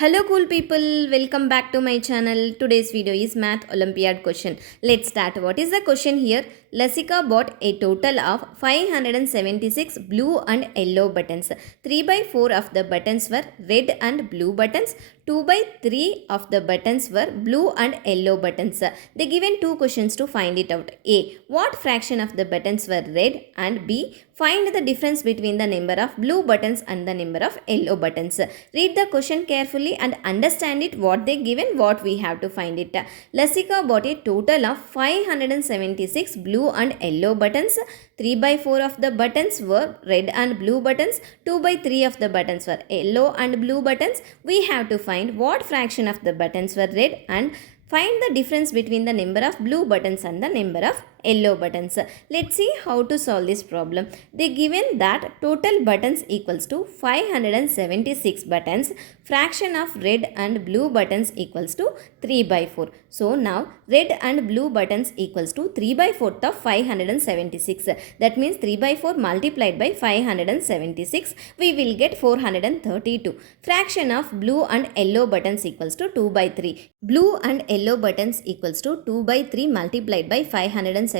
Hello cool people, welcome back to my channel. Today's video is Math Olympiad question. Let's start. What is the question here? Lasika bought a total of 576 blue and yellow buttons. 3 by 4 of the buttons were red and blue buttons. 2 by 3 of the buttons were blue and yellow buttons. They given two questions to find it out. A. What fraction of the buttons were red? And B. Find the difference between the number of blue buttons and the number of yellow buttons. Read the question carefully and understand it, what they given, what we have to find it. Lasika bought a total of 576 blue and yellow buttons. 3 by 4 of the buttons were red and blue buttons. 2 by 3 of the buttons were yellow and blue buttons. We have to find what fraction of the buttons were red and find the difference between the number of blue buttons and the number of yellow buttons. Let's see how to solve this problem. They given that total buttons equals to 576 buttons. Fraction of red and blue buttons equals to 3 by 4. So now red and blue buttons equals to 3 by 4th of 576. That means 3 by 4 multiplied by 576. We will get 432. Fraction of blue and yellow buttons equals to 2 by 3. Blue and yellow buttons equals to 2 by 3 multiplied by 576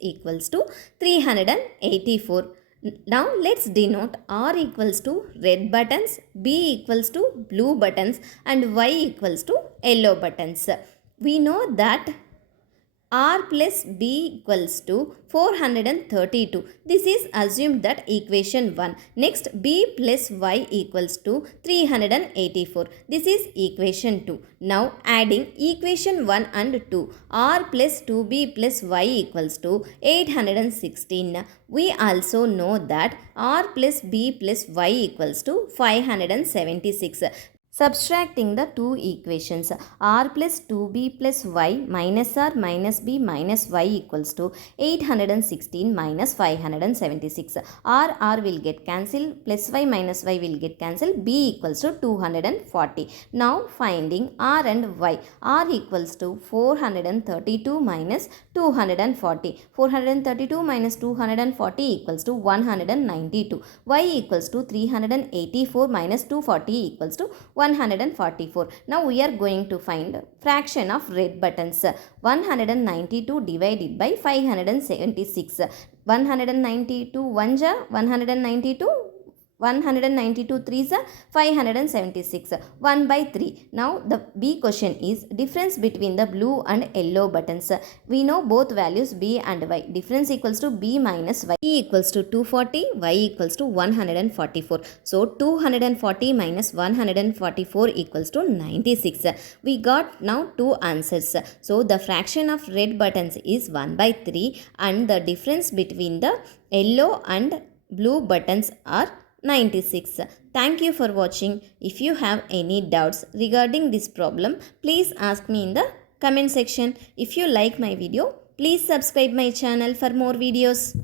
equals to 384. Now let's denote R equals to red buttons, B equals to blue buttons and Y equals to yellow buttons. We know that R plus B equals to 432. This is assumed that equation 1. Next, B plus Y equals to 384. This is equation 2. Now, adding equation 1 and 2. R plus 2B plus Y equals to 816. We also know that R plus B plus Y equals to 576. Subtracting the two equations, R plus 2B plus Y minus R minus B minus Y equals to 816 minus 576. R will get cancelled, plus Y minus Y will get cancelled, B equals to 240. Now finding R and Y. R equals to 432 minus 240. 432 minus 240 equals to 192. Y equals to 384 minus 240 equals to 144. Now we are going to find fraction of red buttons. 192 divided by 576. 192 1 ja 192. 192 3s are 576. 1 by 3. Now the B question is difference between the blue and yellow buttons. We know both values B and Y. Difference equals to B minus Y. B equals to 240, Y equals to 144. So 240 minus 144 equals to 96. We got now two answers. So the fraction of red buttons is 1 by 3 and the difference between the yellow and blue buttons are 96. Thank you for watching. If you have any doubts regarding this problem, please ask me in the comment section. If you like my video, please subscribe my channel for more videos.